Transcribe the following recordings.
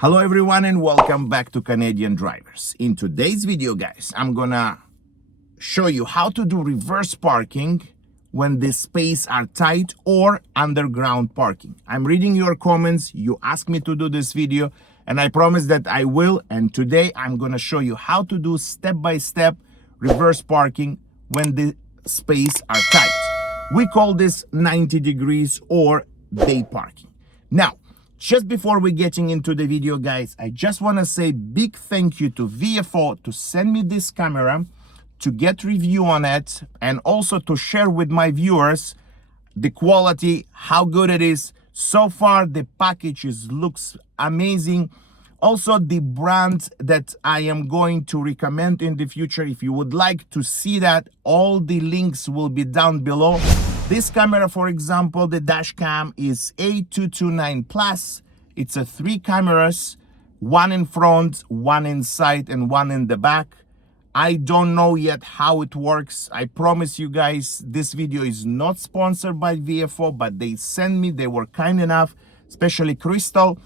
Hello everyone and welcome back to Canadian Drivers. In today's video, guys, I'm gonna show you how to do reverse parking when the spaces are tight or underground parking. I'm reading your comments. You asked me to do this video and I promise that I will. And today I'm gonna show you how to do step-by-step reverse parking when the spaces are tight. We call this 90 degrees or day parking. Now, just before we getting into the video, guys, I just want to say big thank you to VFO to send me this camera to get review on it and also to share with my viewers the quality, how good it is. So far, the packages looks amazing. Also, the brand that I am going to recommend in the future, if you would like to see that, all the links will be down below. This camera, for example, the dash cam is A229 Plus. It's a 3 cameras, one in front, one inside, and one in the back. I don't know yet how it works. I promise you guys, this video is not sponsored by VFO, but they sent me, they were kind enough, especially Crystal.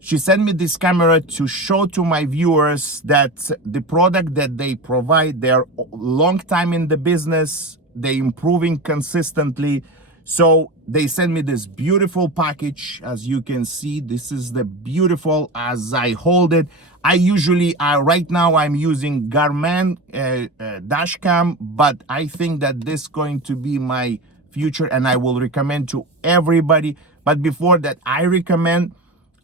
She sent me this camera to show to my viewers that the product that they provide, they're long time in the business, they're improving consistently. So they sent me this beautiful package. As you can see, this is the beautiful as I hold it. I usually, right now I'm using Garmin dash cam, but I think that this is going to be my future and I will recommend to everybody. But before that, I recommend,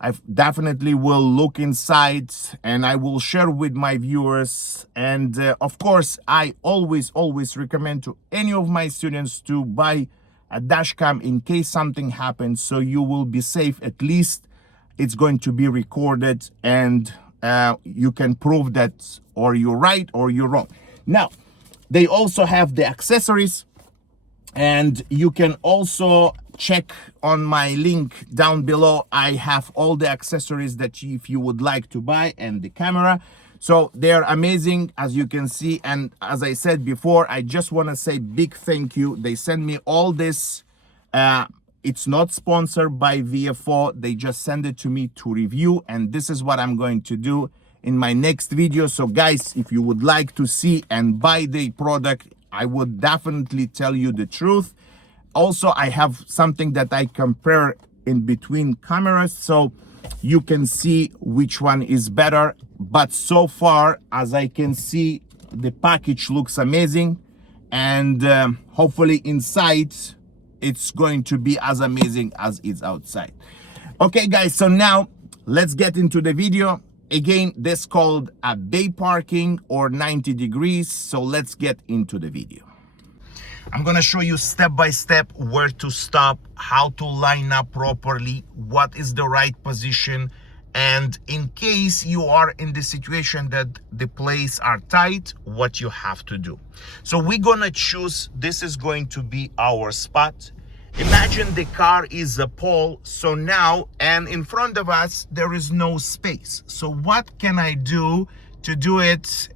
I definitely will look inside and I will share with my viewers. And of course, I always recommend to any of my students to buy a dash cam in case something happens, so you will be safe. At least it's going to be recorded and you can prove that or you're right or you're wrong. Now, they also have the accessories, and you can also check on my link down below. I have all the accessories that if you would like to buy and the camera. So they're amazing, as you can see. And as I said before, I just want to say big thank you. They sent me all this. It's not sponsored by VFO. They just send it to me to review. And this is what I'm going to do in my next video. So guys, if you would like to see and buy the product, I would definitely tell you the truth. Also, I have something that I compare in between cameras, so you can see which one is better. But so far, as I can see, the package looks amazing, and hopefully inside it's going to be as amazing as it's outside. Okay guys, so now let's get into the video. Again, this called a bay parking or 90 degrees. So let's get into the video. I'm gonna show you step by step where to stop, how to line up properly, what is the right position, and in case you are in the situation that the places are tight, what you have to do. So we're gonna choose, this is going to be our spot. Imagine the car is a pole, so now, and in front of us, there is no space. So what can I do to do it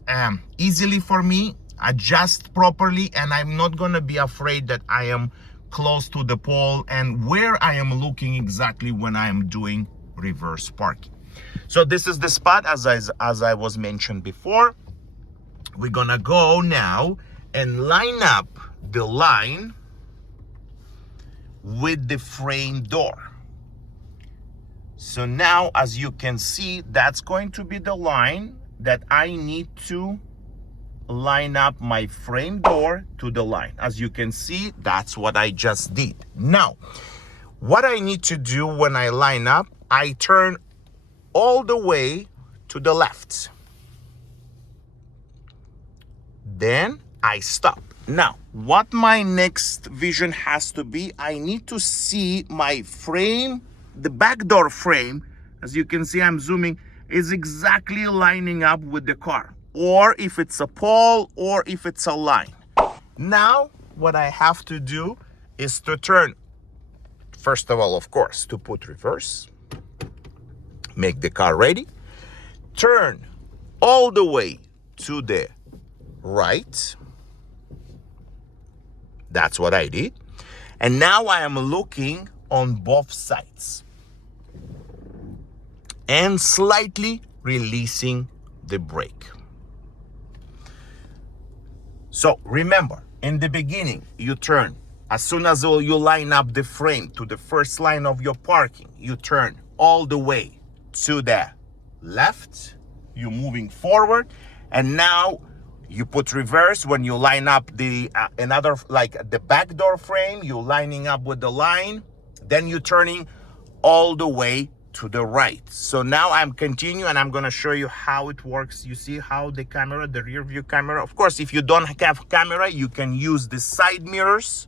easily for me, adjust properly, and I'm not gonna be afraid that I am close to the pole and where I am looking exactly when I am doing reverse parking. So this is the spot as I was mentioned before. We're gonna go now and line up the line with the frame door. So now, as you can see, that's going to be the line that I need to line up my frame door to the line. As you can see, that's what I just did. Now, what I need to do when I line up, I turn all the way to the left. Then I stop. Now, what my next vision has to be, I need to see my frame, the back door frame, as you can see, I'm zooming, is exactly lining up with the car, or if it's a pole, or if it's a line. Now, what I have to do is to turn, first of all, of course, to put reverse, make the car ready, turn all the way to the right. That's what I did. And now I am looking on both sides. and slightly releasing the brake. So remember, in the beginning, you turn. As soon as you line up the frame to the first line of your parking, you turn all the way to the left. You're moving forward. And now you put reverse when you line up the another, like the back door frame, you're lining up with the line. Then you're turning all the way to the right. So now I'm continuing and I'm going to show you how it works. You see how the camera, the rear view camera, of course, if you don't have camera, you can use the side mirrors.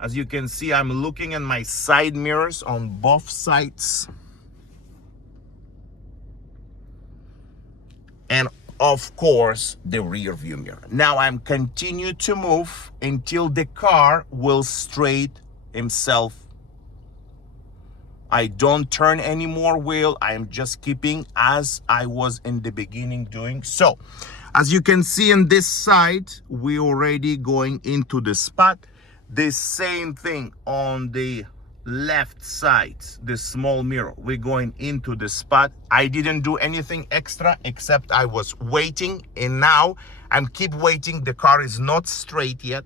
As you can see, I'm looking at my side mirrors on both sides. And of course, the rear view mirror. Now I'm continue to move until the car will straight himself. I don't turn any more wheel. I am just keeping as I was in the beginning doing. So as you can see in this side, we already going into the spot. The same thing on the left side, the small mirror, we're going into the spot. I didn't do anything extra except I was waiting, and now I'm keep waiting. The car is not straight yet,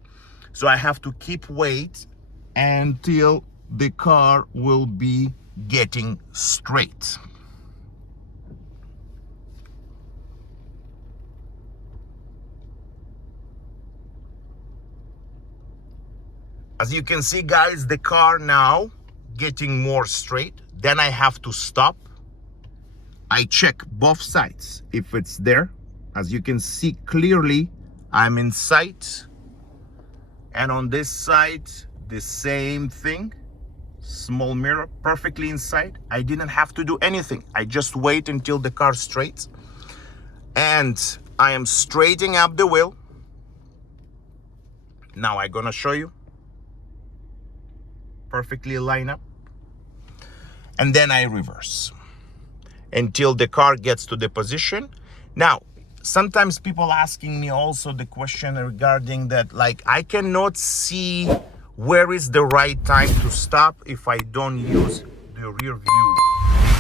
so I have to keep wait until the car will be getting straight. As you can see, guys, the car now getting more straight. Then I have to stop. I check both sides if it's there. As you can see clearly, I'm in sight. And on this side, the same thing. Small mirror, perfectly in sight. I didn't have to do anything. I just wait until the car straights. And I am straightening up the wheel. Now I'm gonna show you. Perfectly line up. And then I reverse until the car gets to the position. Now, sometimes people asking me also the question regarding that, like, I cannot see where is the right time to stop if I don't use the rear view,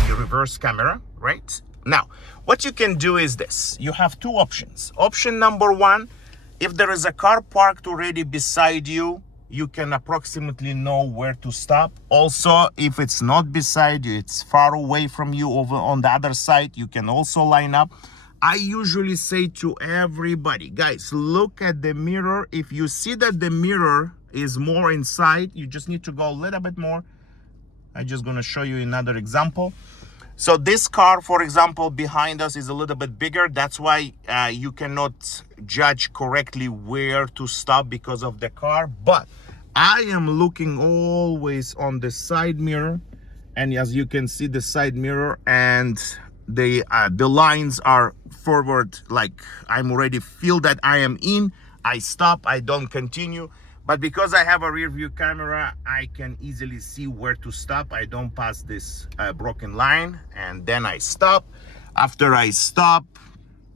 the reverse camera, right? Now, what you can do is this. You have two options. Option number one, if there is a car parked already beside you, you can approximately know where to stop. Also, if it's not beside you, it's far away from you over on the other side, you can also line up. I usually say to everybody, guys, look at the mirror. If you see that the mirror is more inside, you just need to go a little bit more. I'm just gonna show you another example. So this car, for example, behind us is a little bit bigger. That's why you cannot judge correctly where to stop because of the car. But I am looking always on the side mirror. And as you can see, the side mirror and the lines are forward. Like I'm already feel that I am in. I stop, I don't continue. But because I have a rear view camera, I can easily see where to stop. I don't pass this broken line, and then I stop. After I stop,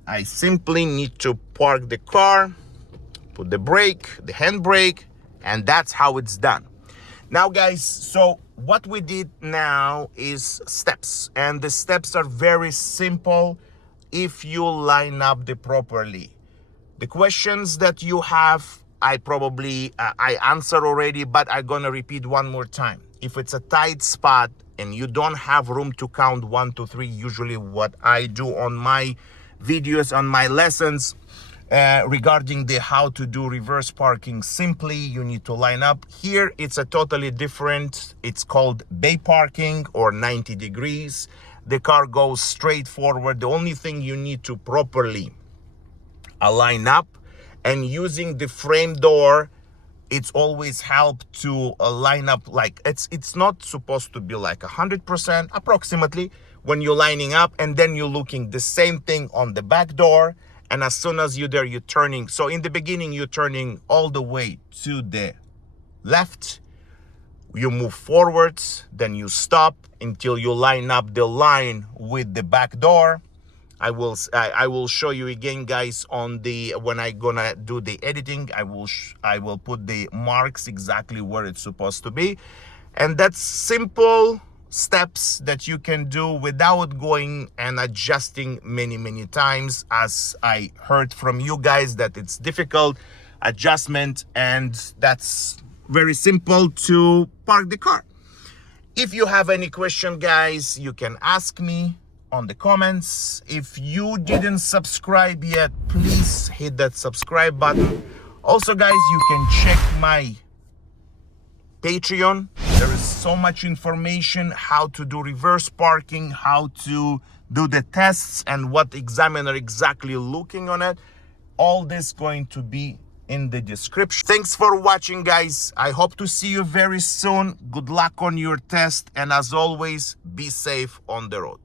I simply need to park the car, put the brake, the handbrake, and that's how it's done. Now, guys, so what we did now is steps, and the steps are very simple if you line up the properly. The questions that you have, I probably I answered already, but I'm gonna repeat one more time. If it's a tight spot and you don't have room to count 1, 2, 3, usually what I do on my videos, on my lessons regarding the how to do reverse parking, simply you need to line up. Here it's a totally different, it's called bay parking or 90 degrees. The car goes straight forward. The only thing you need to properly line up, and using the frame door, it's always help to line up. Like it's not supposed to be like 100%, approximately, when you're lining up, and then you're looking the same thing on the back door. And as soon as you're there, you're turning. So in the beginning, you're turning all the way to the left. You move forwards, then you stop until you line up the line with the back door. I will show you again, guys, on the when I gonna do the editing. I will put the marks exactly where it's supposed to be, and that's simple. steps that you can do without going and adjusting many times, as I heard from you guys that it's difficult adjustment, and that's very simple to park the car. If you have any question, guys, you can ask me on the comments. If you didn't subscribe yet, please hit that subscribe button. Also, guys, you can check my Patreon. There is so much information, how to do reverse parking, how to do the tests, and what examiner exactly looking on it. All this going to be in the description. Thanks for watching, guys. I hope to see you very soon. Good luck on your test, and as always, be safe on the road.